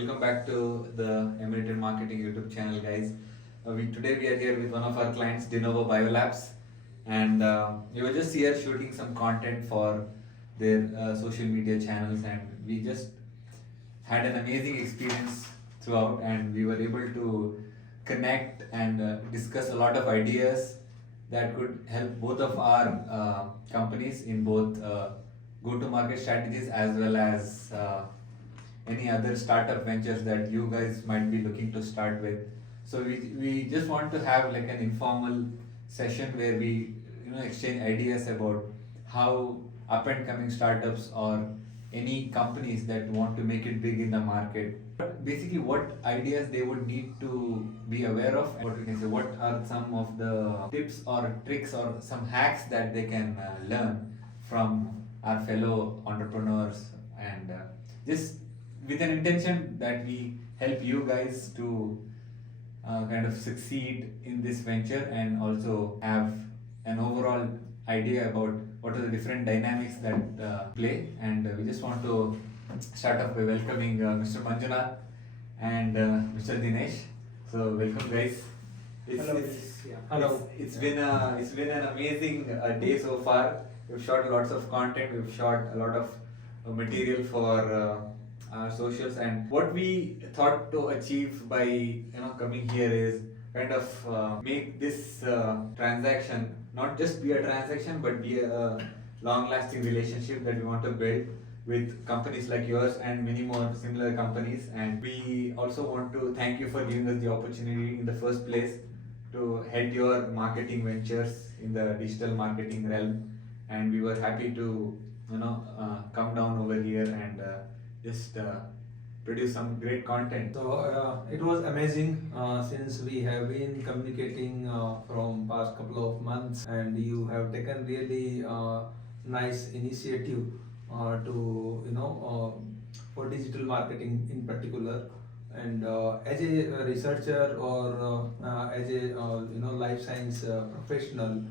welcome back to the Emirated Marketing YouTube channel, guys. Today we are here with one of our clients, Denovo Biolabs, and we were just here shooting some content for their social media channels, and we just had an amazing experience throughout, and we were able to connect and discuss a lot of ideas that could help both of our companies in both go-to-market strategies as well as any other startup ventures that you guys might be looking to start with. So we just want to have like an informal session where we exchange ideas about how up and coming startups or any companies that want to make it big in the market, basically what ideas they would need to be aware of, and what we can say, what are some of the tips or tricks or some hacks that they can learn from our fellow entrepreneurs, and just with an intention that we help you guys to kind of succeed in this venture and also have an overall idea about what are the different dynamics that play. And we just want to start off by welcoming Mr. Manjunath and Mr. Dinesh. So welcome, guys. Hello. Hello. It's been an amazing day so far. We've shot lots of content. We've shot a lot of material for our socials, and what we thought to achieve by coming here is kind of make this transaction not just be a transaction but be a long-lasting relationship that we want to build with companies like yours and many more similar companies. And we also want to thank you for giving us the opportunity in the first place to head your marketing ventures in the digital marketing realm, and we were happy to come down over here and just produce some great content. So it was amazing since we have been communicating from past couple of months, and you have taken really nice initiative to for digital marketing in particular. And as a researcher or as a life science professional,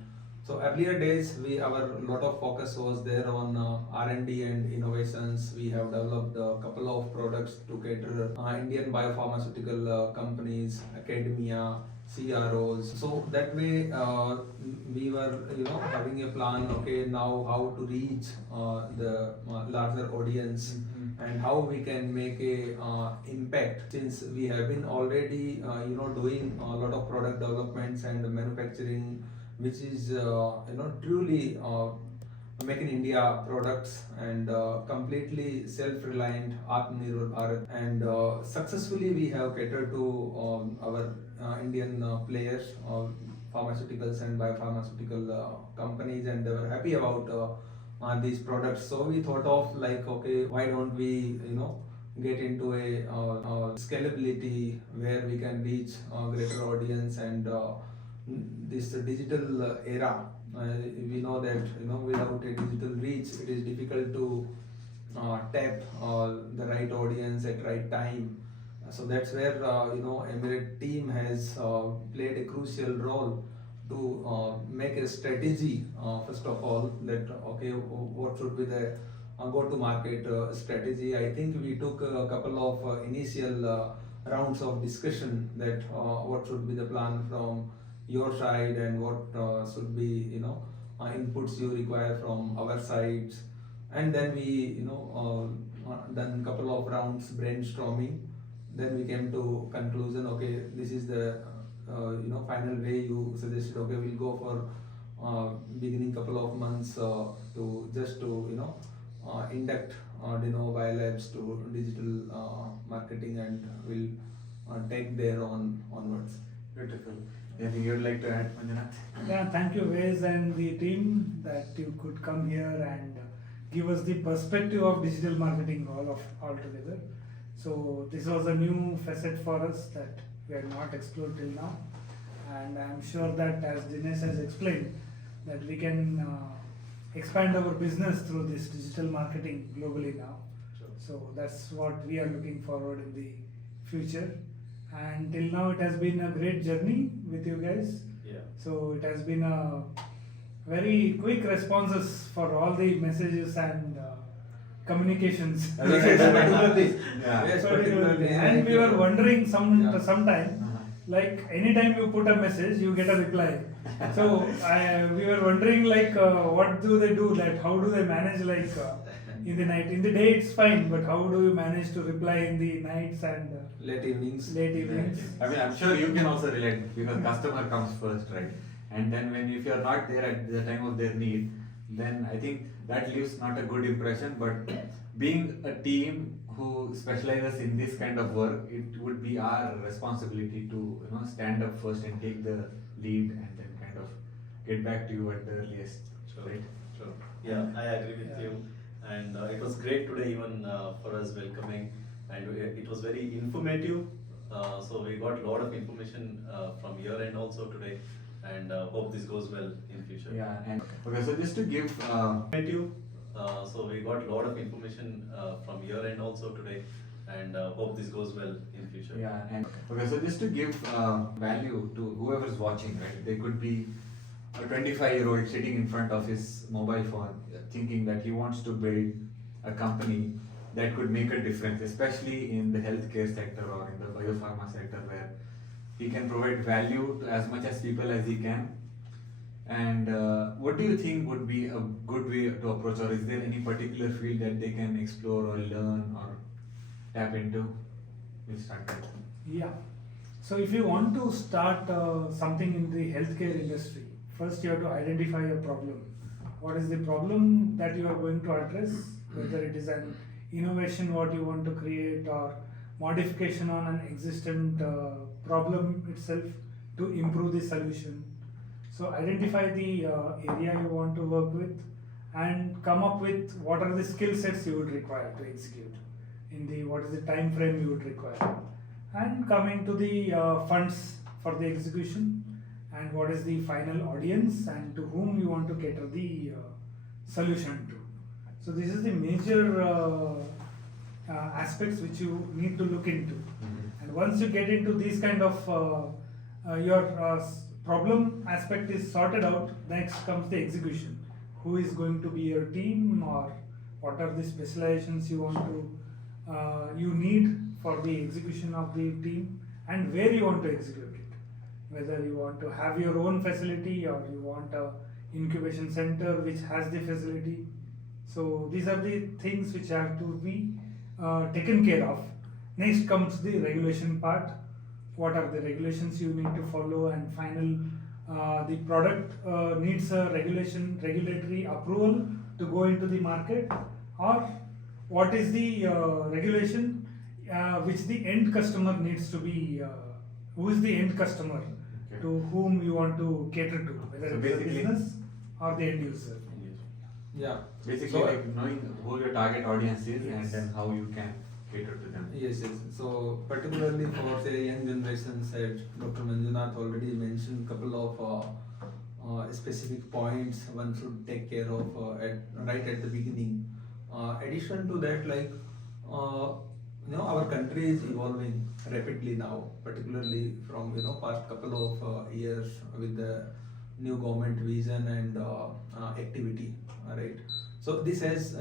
so earlier days, our lot of focus was there on R&D and innovations. We have developed a couple of products to cater Indian biopharmaceutical companies, academia, CROs. So that way, we were having a plan. Okay, now how to reach the larger audience. And how we can make a impact, since we have been already doing a lot of product developments and manufacturing, which is truly make in India products and completely self-reliant Atmanirbhar Bharat. And successfully we have catered to our Indian players, pharmaceuticals and biopharmaceutical companies, and they were happy about these products. So we thought of like, okay, why don't we get into a scalability where we can reach greater audience. And this digital era, we know that without a digital reach it is difficult to tap the right audience at right time. So that's where Emirate team has played a crucial role to make a strategy, first of all, that okay, what should be the go-to-market strategy. I think we took a couple of initial rounds of discussion that what should be the plan from your side and what should be inputs you require from our sides. And then we done couple of rounds brainstorming. Then we came to conclusion, okay, this is the final way you suggested. Okay, we'll go for beginning couple of months to induct Denovo Biolabs to digital marketing, and we'll take there onwards. Beautiful. Anything you would like to add, Manjunath? Yeah, thank you, Wes, and the team that you could come here and give us the perspective of digital marketing all together. So this was a new facet for us that we had not explored till now, and I am sure that, as Dinesh has explained, that we can expand our business through this digital marketing globally now. Sure. So that's what we are looking forward in the future. And till now it has been a great journey with you guys. Yeah. So it has been a very quick responses for all the messages and communications. Particularly. Yeah. Yes, Particularly. particularly. And we were wondering Yeah. sometime, like anytime you put a message, you get a reply. So we were wondering like what do they do? Like how do they manage like in the night? In the day it's fine, but how do you manage to reply in the nights and Late evenings. late evenings? I mean, I'm sure you can also relate because customer comes first, right? And then when if you're not there at the time of their need, then I think that leaves not a good impression. But being a team who specializes in this kind of work, it would be our responsibility to stand up first and take the lead and then kind of get back to you at the earliest, Sure. right? Sure. Yeah, I agree with you. And it was great today, even for us welcoming, and it was very informative. So we got a lot of information from your end also today, and hope this goes well in future. Yeah, and okay, so just to give Informative. So we got a lot of information from your end also today, and hope this goes well in future. yeah, and okay, so just to give value to whoever's watching, right? They could be a 25-year-old sitting in front of his mobile phone, thinking that he wants to build a company that could make a difference, especially in the healthcare sector or in the biopharma sector, where he can provide value to as much as people as he can. And what do you think would be a good way to approach, or is there any particular field that they can explore or learn or tap into? We'll start with. Yeah. So if you want to start something in the healthcare industry, first you have to identify a problem. What is the problem that you are going to address? Whether it is an innovation what you want to create or modification on an existent problem itself to improve the solution. So identify the area you want to work with and come up with what are the skill sets you would require to execute in the what is the time frame you would require, and coming to the funds for the execution and what is the final audience and to whom you want to cater the solution to. So this is the major aspects which you need to look into. And once you get into these kind of your problem aspect is sorted out, next comes the execution. Who is going to be your team, or what are the specializations you want to you need for the execution of the team, and where you want to execute it. Whether you want to have your own facility or you want a incubation center which has the facility. So these are the things which have to be taken care of. Next comes the regulation part. What are the regulations you need to follow, and final the product needs a regulatory approval to go into the market, or what is the regulation which the end customer needs to be who is the end customer to whom you want to cater to, whether So it's a basically- business or the end user. Yeah. Basically, So- like knowing who your target audience is and Yes. then how you can cater to them. Yes, yes. So particularly for say young generation, said Dr. Manjunath already mentioned couple of specific points one should take care of right at the beginning. Addition to that, like our country is evolving rapidly now, particularly from past couple of years with the new government vision and activity, right? So this has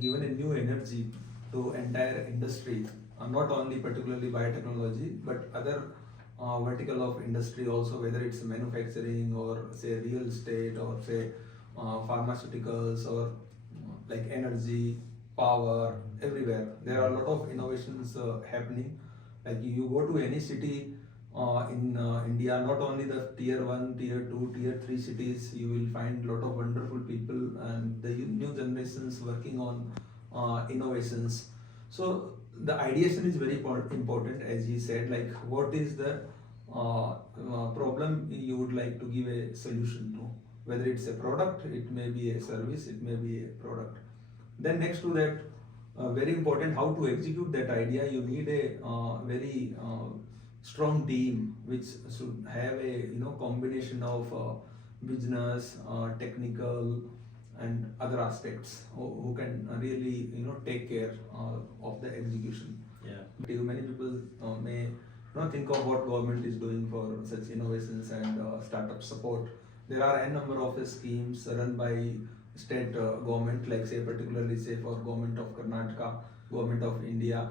given a new energy to entire industry, not only particularly biotechnology, but other vertical of industry also, whether it's manufacturing or say real estate or say pharmaceuticals or like energy, power, everywhere. There are a lot of innovations happening. Like you go to any city in India, not only the tier 1, tier 2, tier 3 cities, you will find a lot of wonderful people and the new generations working on innovations. So the ideation is very important, as he said, like what is the problem you would like to give a solution to, whether it's a product, it may be a service, it may be a product. Then next to that, very important, how to execute that idea. You need a very strong team which should have a combination of business, technical, and other aspects who can really take care of the execution. Yeah. Many people may not think of what government is doing for such innovations and startup support, there are n number of schemes run by state government, like say particularly say for government of Karnataka, government of India.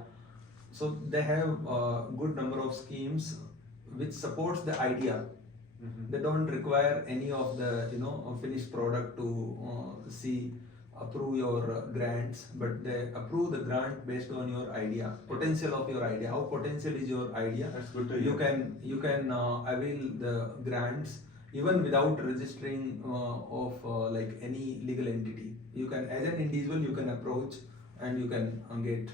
So they have a good number of schemes which supports the idea. They don't require any of the finished product to see approve your grants, but they approve the grant based on your idea, potential of your idea. How potential is your idea? That's good to You hear. can avail the grants even without registering of like any legal entity. You can, as an individual, you can approach and you can get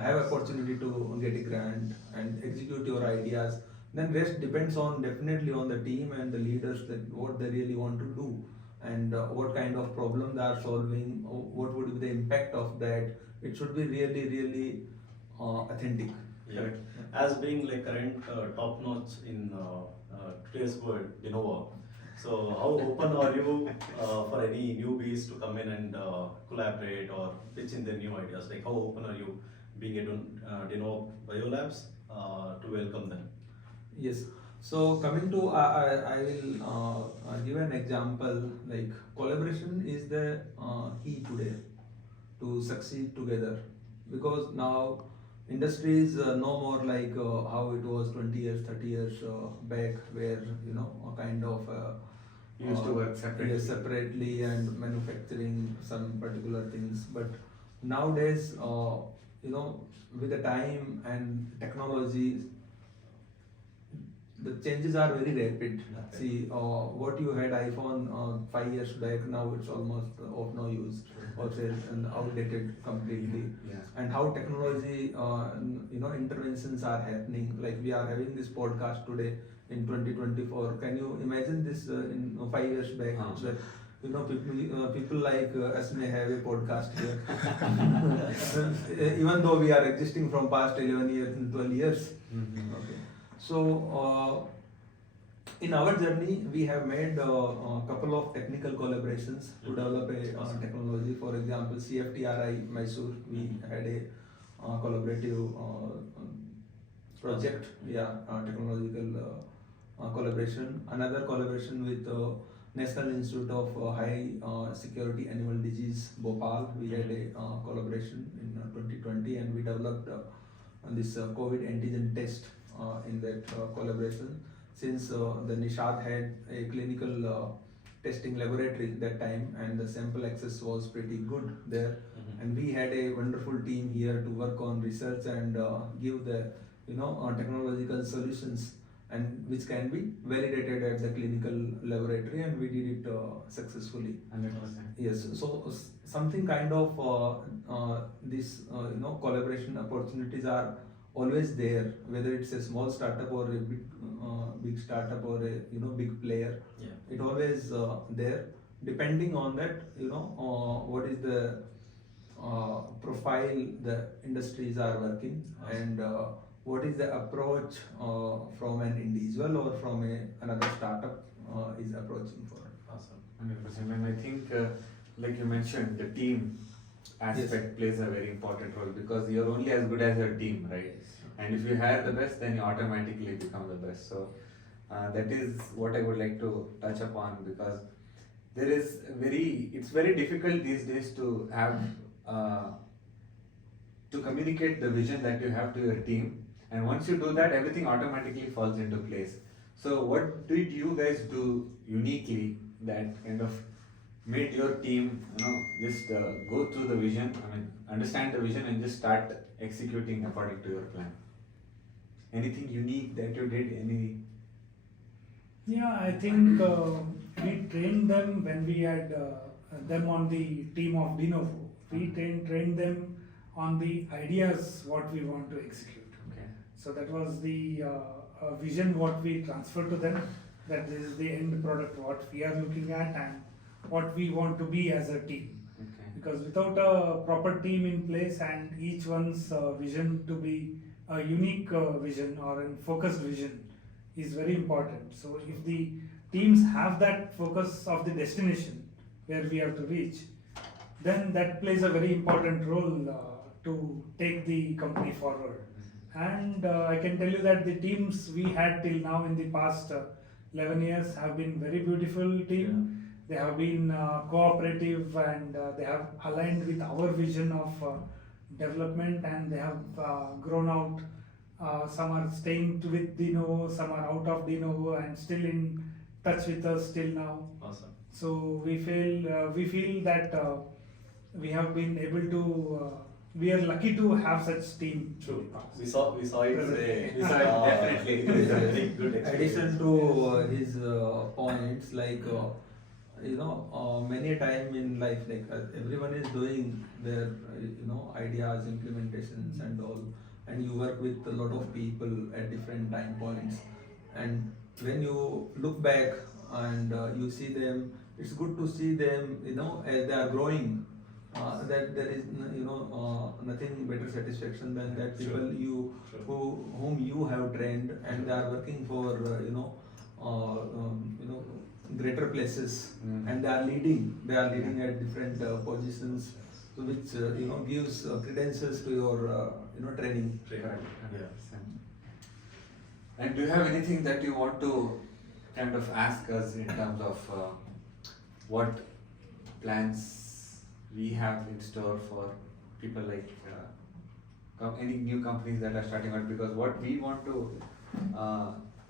have opportunity to get a grant and execute your ideas. Then rest depends on definitely on the team and the leaders, that what they really want to do and what kind of problem they are solving, what would be the impact of that. It should be really authentic. Yeah. As being like current top notch in today's world, Innova. So how open are you for any newbies to come in and collaborate or pitch in their new ideas? Like how open are you being a Dino Biolabs to welcome them? Yes. So coming to, I will give an example. Like collaboration is the key today to succeed together, because now industry is no more like how it was 20 years, 30 years back, where a kind of Used to work separately. yes, separately and manufacturing some particular things. But nowadays, with the time and technology, the changes are very rapid. Okay. See, what you had iPhone 5 years back, now it's almost of no use, or say and outdated completely. Yeah. And how technology, interventions are happening. Like we are having this podcast today in 2024. Can you imagine this in 5 years back? That people like us may have a podcast here. Even though we are existing from past 11 years and 12 years. Okay. So, in our journey, we have made a couple of technical collaborations to develop a technology. For example, CFTRI Mysore, we had a collaborative project, technological collaboration. Another collaboration with National Institute of High Security Animal Disease, Bhopal. We had a collaboration in 2020, and we developed this COVID antigen test in that collaboration. Since the Nishad had a clinical testing laboratory that time, and the sample access was pretty good there, and we had a wonderful team here to work on research and give the technological solutions, and which can be validated at the clinical laboratory, and we did it successfully. 100%. Yes, so something kind of this collaboration opportunities are always there, whether it's a small startup or a big startup or a big player. Yeah. It always there, depending on that what is the profile the industries are working, and what is the approach from an individual or from another startup is approaching for. Awesome. 100%. And I think, like you mentioned, the team aspect plays a very important role, because you're only as good as your team, right? And if you hire the best, then you automatically become the best. So that is what I would like to touch upon, because it's very difficult these days to have to communicate the vision that you have to your team. And once you do that, everything automatically falls into place. So what did you guys do uniquely that kind of made your team, just go through the vision, understand the vision and just start executing according to your plan? Anything unique that you did? Yeah, I think we trained them when we had them on the team of Dinovo. We trained them on the ideas what we want to execute. Okay. So that was the vision what we transferred to them, that this is the end product what we are looking at and what we want to be as a team. Okay. Because without a proper team in place and each one's vision to be a unique vision or a focused vision is very important. So if the teams have that focus of the destination where we have to reach, then that plays a very important role to take the company forward. And I can tell you that the teams we had till now in the past 11 years have been very beautiful team. They have been cooperative, and they have aligned with our vision of development, and they have grown out. Some are staying with De Novo, some are out of De Novo and still in touch with us till now. Awesome. So we feel that we have been able to. We are lucky to have such team. True. We saw it today. We saw it, definitely. It was a very good experience. Addition to his points, like many a time in life, like everyone is doing their ideas, implementations, and all, and you work with a lot of people at different time points, and when you look back and you see them, it's good to see them, as they are growing. That there is nothing better satisfaction than that Sure. people whom you have trained, and they are working for greater places, and they are leading at different positions, so which gives credentials to your training. Correct. Yeah. 100%. And do you have anything that you want to kind of ask us in terms of what plans we have in store for people like any new companies that are starting out? Because what we want to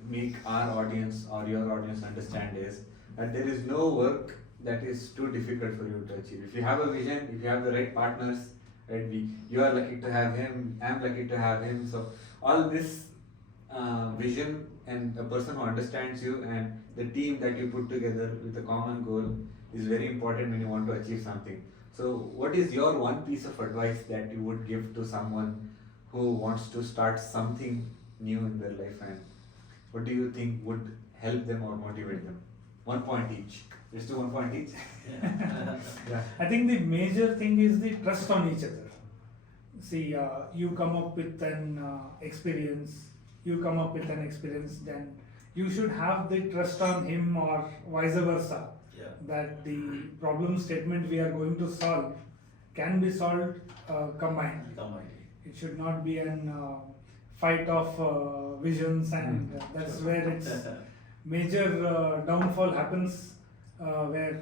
make our audience or your audience understand is that there is no work that is too difficult for you to achieve. If you have a vision, if you have the right partners, right, you are lucky to have him, I'm lucky to have him. So all this vision and a person who understands you and the team that you put together with a common goal is very important when you want to achieve something. So what is your one piece of advice that you would give to someone who wants to start something new in their life, and what do you think would help them or motivate them? 1 point each. Let's do 1 point each. Yeah. I think the major thing is the trust on each other. See, you come up with an experience, then you should have the trust on him or vice versa. Yeah. That the problem statement we are going to solve can be solved combined. It should not be an fight of visions, and that's where its major downfall happens, where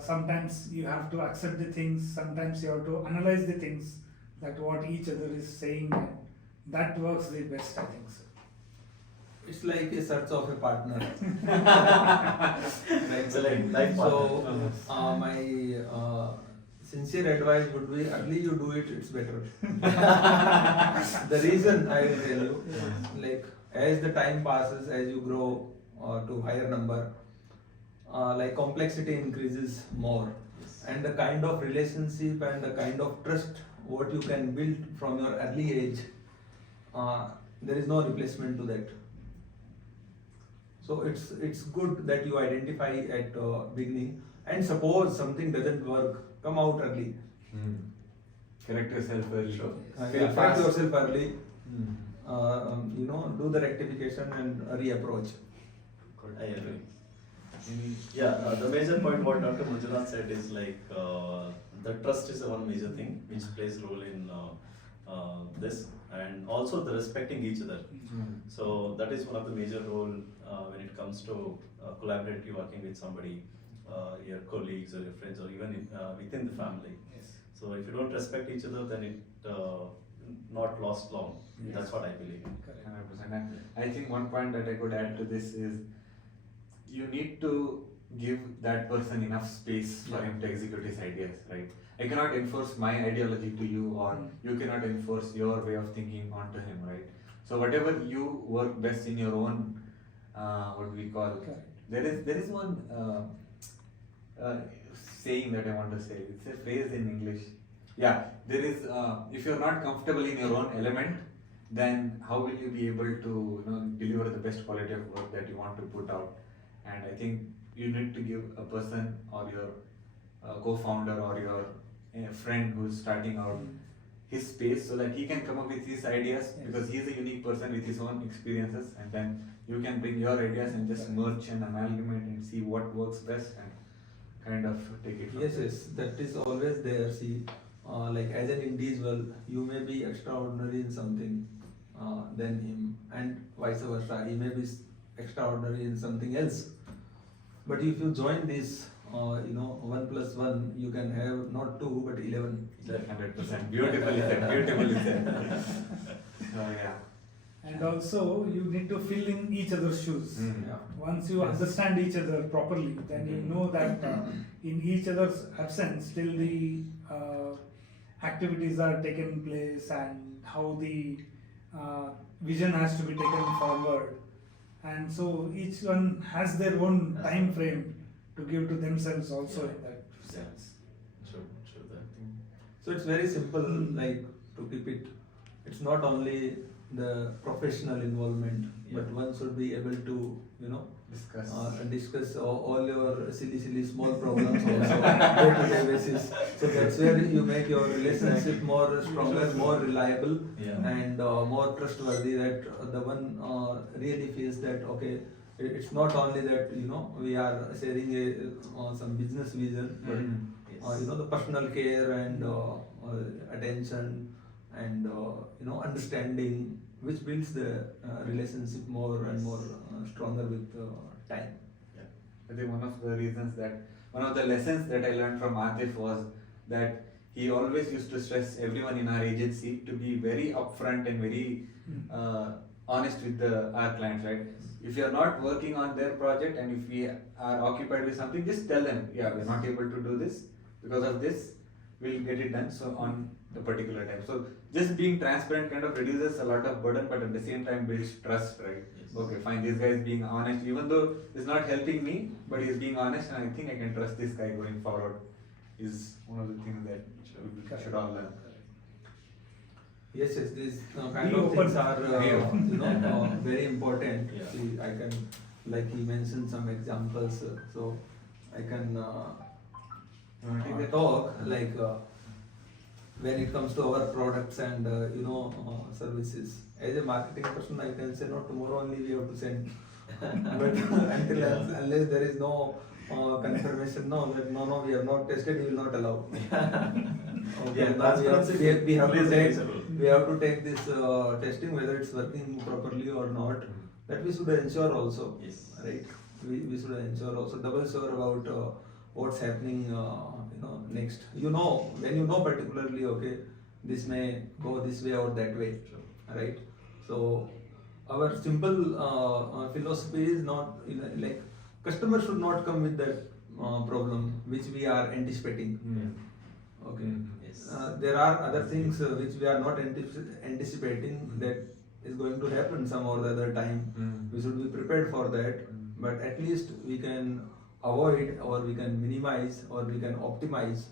sometimes you have to accept the things, sometimes you have to analyze the things that what each other is saying, and that works the best, I think so. It's like a search of a partner. It's like life So, partner. my sincere advice would be, early you do it, it's better. The reason I will tell you, like as the time passes, as you grow to higher number, like complexity increases more, and the kind of relationship and the kind of trust what you can build from your early age, there is no replacement to that. So it's good that you identify at beginning, and suppose something doesn't work, come out early. Correct yourself early. Sure. Fail Correct fast. yourself early. Hmm. Do the rectification and reapproach. I agree. Yeah, the major point what Dr. Manjunath said is like the trust is one major thing which plays role in this, and also the respecting each other. So that is one of the major role when it comes to collaboratively working with somebody, your colleagues or your friends, or even within the family. Yes. So if you don't respect each other, then it not last long. Yes. That's what I believe. 100%. And I think one point that I could add to this is you need to give that person enough space for him to execute his ideas, right? I cannot enforce my ideology to you, or you cannot enforce your way of thinking onto him, right? So whatever you work best in your own, what we call, Correct. there is one saying that I want to say. It's a phrase in English. Yeah, there is. If you're not comfortable in your own element, then how will you be able to deliver the best quality of work that you want to put out? And I think you need to give a person or your co-founder or your friend who's starting out his space so that he can come up with his ideas, Yes. because he's a unique person with his own experiences, and then you can bring your ideas and just merge and amalgamate and see what works best and kind of take it from Yes, there. yes, that is always there. See, like as an individual, you may be extraordinary in something than him, and vice versa. He may be extraordinary in something else. But if you join this, 1 plus 1, you can have not 2 but 11. 100%. Beautifully said. Beautifully said. So yeah. And also, you need to fill in each other's shoes. Yeah. Once you Yes. understand each other properly, then you know that in each other's absence, still the activities are taken place and how the vision has to be taken forward. And so each one has their own time frame to give to themselves also in that sense. True, that. So it's very simple, like to keep it. It's not only the professional involvement, but one should be able to, discuss all your silly small problems also day-to-day basis. So that's where you make your relationship more stronger, more reliable, and more trustworthy. That the one really feels that okay, it's not only that we are sharing some business vision, but the personal care and attention and understanding, which builds the relationship more and more stronger with time. I think one of the lessons that I learned from Atif was that he always used to stress everyone in our agency to be very upfront and very honest with our clients, right? If you are not working on their project and if we are occupied with something, just tell them, yeah, we're not able to do this because of this. We'll get it done so on the particular time. So just being transparent kind of reduces a lot of burden, but at the same time builds trust, right? Yes. Okay, fine, this guy is being honest, even though it's not helping me, but he's being honest, and I think I can trust this guy going forward. Is one of the things that we should all learn. Yes, these kind Be of open. things are very important. Yeah. See, I can, like he mentioned some examples, so I can You want to take that? talk like when it comes to our products and services. As a marketing person, I can say no, tomorrow only we have to send. But unless there is no confirmation, no, we have not tested, we will not allow. Okay, now we have to take this testing whether it's working properly or not. That we should ensure also, Yes. right? We should ensure also, double sure about what's happening. Next. When you know particularly, okay, this may go this way or that way, right? So our simple philosophy is not like customer should not come with that problem which we are anticipating. Okay. Yes. There are other things which we are not anticipating that is going to happen some or the other time. We should be prepared for that, but at least we can avoid or we can minimize or we can optimize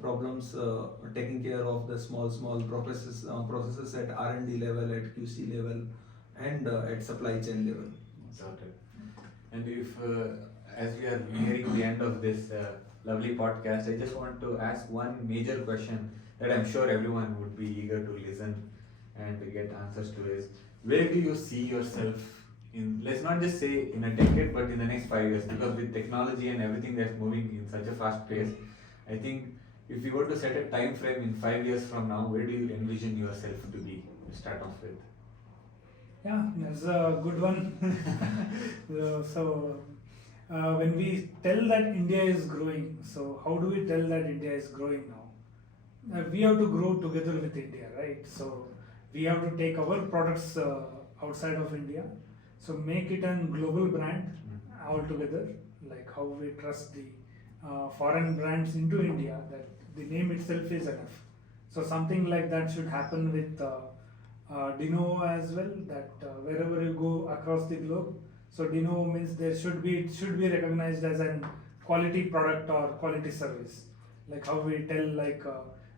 problems, taking care of the small processes at R&D level, at QC level, and at supply chain level. Got it. And if, as we are nearing the end of this lovely podcast, I just want to ask one major question that I'm sure everyone would be eager to listen and to get answers to is, where do you see yourself in, let's not just say in a decade, but in the next 5 years? Because with technology and everything that's moving in such a fast pace, I think if you were to set a time frame in 5 years from now, where do you envision yourself to be to start off with? Yeah, that's a good one. When we tell that India is growing, so how do we tell that India is growing now? We have to grow together with India, right? So we have to take our products outside of India, so make it a global brand altogether, like how we trust the foreign brands into India, that the name itself is enough. So something like that should happen with Dino as well, that wherever you go across the globe, so Dino means it should be recognized as a quality product or quality service. Like how we tell, like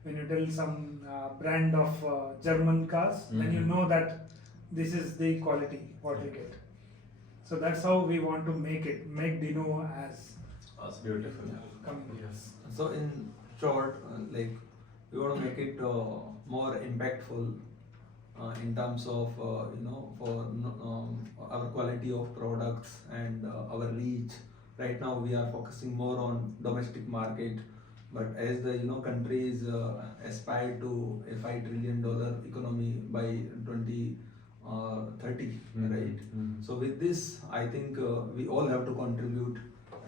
when you tell some brand of German cars, then you know that this is the quality what we get. So that's how we want to make Dino as Beautiful. coming years. So in short, like we want to make it more impactful in terms of for our quality of products and our reach. Right now we are focusing more on domestic market, but as the countries aspire to a $5 trillion economy by 30, Mhm. right? Mhm. So with this, I think we all have to contribute.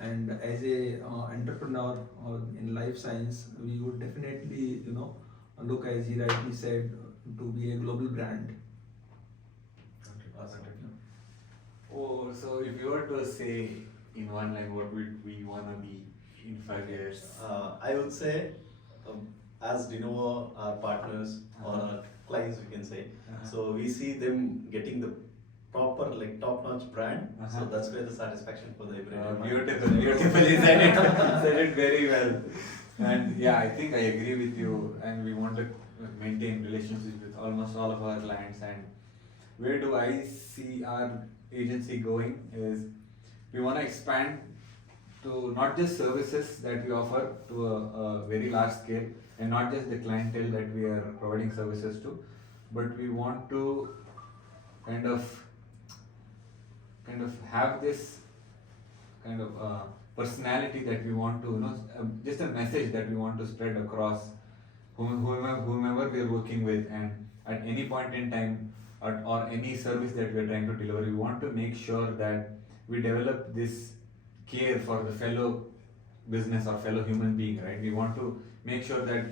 And as a entrepreneur in life science, we would definitely, look, as he rightly said, to be a global brand. Awesome. Oh, so if you were to say in one line, what would we wanna be in 5 years? I would say, as Dinovo, our partners or Uh-huh. our clients, we can say, Uh-huh. so we see them getting the proper, like, top-notch brand. So Uh-huh. that's where the satisfaction for the Emirated Marketing. Beautiful, beautifully said it, said it very well. And yeah, I think I agree with you. And we want to maintain relationships with almost all of our clients. And where do I see our agency going is we want to expand to not just services that we offer to a very large scale, and not just the clientele that we are providing services to, but we want to kind of have this kind of personality that we want to, just a message that we want to spread across whomever we are working with, and at any point in time, or any service that we are trying to deliver, we want to make sure that we develop this care for the fellow business or fellow human being, right? We want to make sure that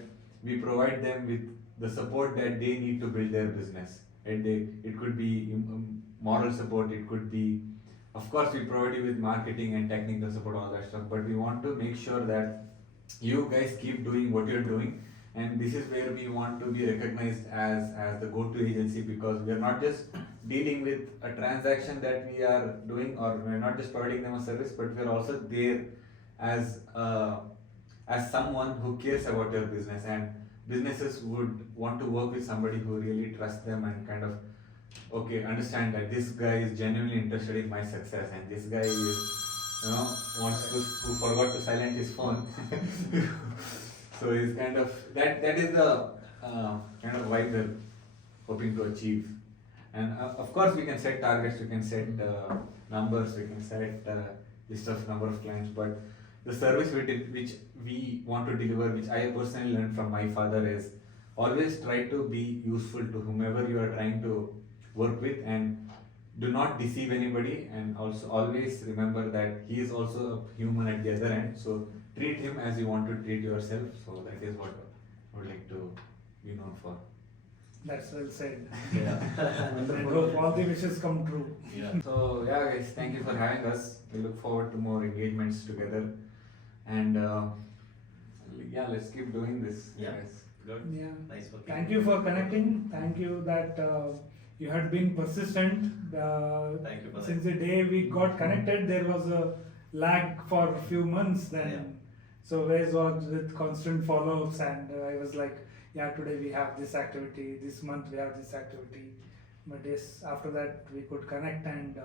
we provide them with the support that they need to build their business. And it could be moral support, it could be, of course, we provide you with marketing and technical support, all that stuff, but we want to make sure that you guys keep doing what you're doing. And this is where we want to be recognized as the go-to agency, because we are not just dealing with a transaction that we are doing, or we're not just providing them a service, but we're also there as someone who cares about your business. And businesses would want to work with somebody who really trusts them and kind of, okay, understand that this guy is genuinely interested in my success, and this guy is, who forgot to silent his phone. So he's kind of, that is the kind of vibe we're hoping to achieve. And of course, we can set targets, we can set numbers, we can set list of number of clients, but the service which we want to deliver, which I personally learned from my father, is always try to be useful to whomever you are trying to work with, and do not deceive anybody, and also always remember that he is also a human at the other end. So treat him as you want to treat yourself. So that is what I would like to be known for. That's well said. Yeah. And hope all the wishes come true. Yeah. So yeah, guys, thank you for having us. We look forward to more engagements together, and yeah, let's keep doing this. Yeah. Guys. Good. Yeah. Nice working. Thank you for connecting. Thank you that you had been persistent. Thank you for that. Since the day we got connected, there was a lag for a few months then. Yeah. So Wes was with constant follow-ups, and I was like, yeah, today we have this activity, this month we have this activity. But yes, after that we could connect and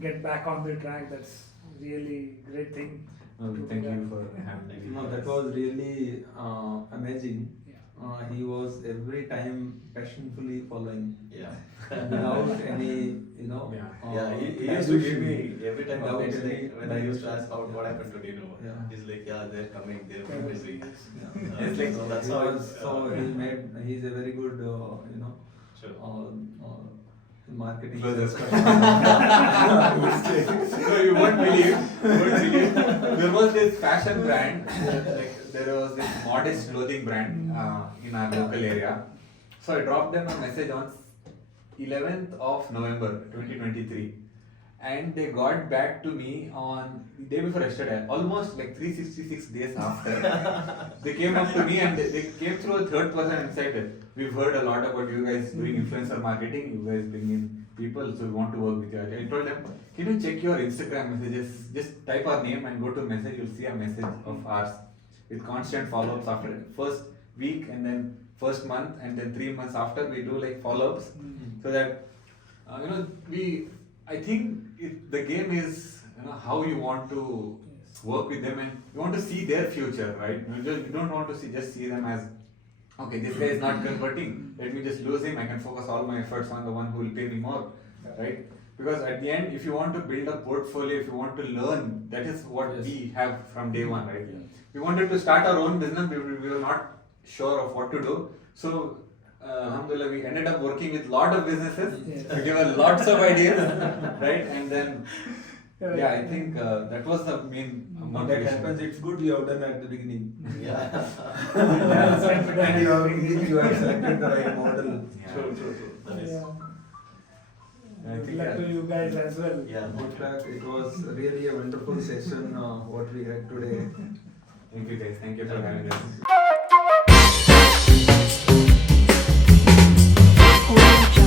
get back on the track. That's really great thing. No, to thank do you that. for Yeah. having me. No, that was really amazing. Yeah. He was every time passionately following Yeah. without any, Yeah. Yeah, he used to give me dilution. every time Without updates, any like when I used to ask dilution. what happened to Dino. Yeah. He's like, yeah, they're coming, they're Yeah. busy. Yeah. It's like, so that's He how was, it's, so he's a very good, Sure. marketing. Close salesperson. No, you won't believe. There was this fashion brand, like there was this modest clothing brand in our local area. So I dropped them a message on 11th of November 2023, and they got back to me on the day before yesterday, almost like 366 days after. They came up to me and they came through a third person and said, we've heard a lot about you guys doing influencer marketing, you guys bring in people, so we want to work with you. I told them, can you check your Instagram messages, just type our name and go to message, you'll see a message of ours with constant follow-ups after first week, and then first month, and then 3 months after we do like follow-ups, so that I think the game is how you want to work with them, and you want to see their future, right? You don't want to just see them as, okay, this guy is not converting, let me just lose him, I can focus all my efforts on the one who will pay me more, right? Because at the end, if you want to build a portfolio, if you want to learn, that is what Yes. we have from day one, right? Yeah. We wanted to start our own business, we were not sure of what to do, so alhamdulillah, we ended up working with lot of businesses. Yes. We gave us lots of ideas, right? And then, Correct. yeah, I think that was the main That motivation. happens, it's good you have done at the beginning. Yeah. And you have selected the right model. Yeah. True. That is. Yeah. I Good think, luck to you guys as well. Yeah. Good luck. It was really a wonderful session what we had today. Thank you guys. Thank you for having us.